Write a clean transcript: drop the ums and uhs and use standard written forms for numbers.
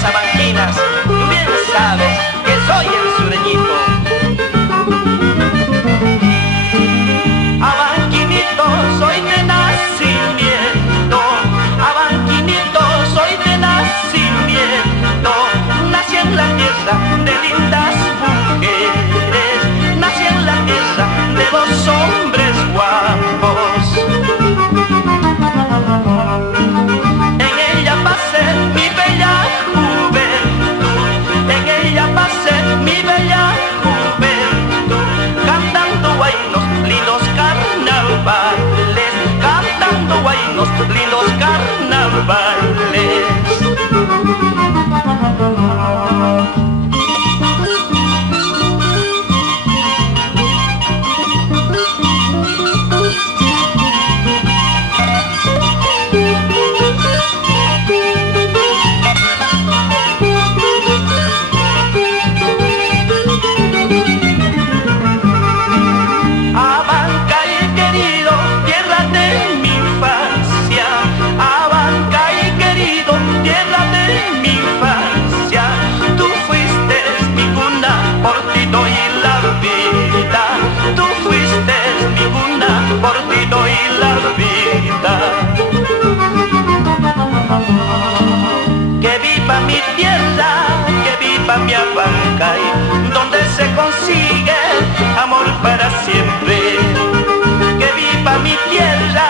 las abanquinas, bien sabes que soy el sureñito. Abanquinito soy de nacimiento, abanquinito soy de nacimiento. Nací en la tierra de lindas mujeres, nací en la tierra de dos hombres guapos. En ella pasé mi bella juventud, en ella pasé mi bella juventud, cantando guainos, lindos carnavales, cantando guainos, lindos carnavales. Por ti doy la vida. Que viva mi tierra, que viva mi Abancay, donde se consigue amor para siempre. Que viva mi tierra,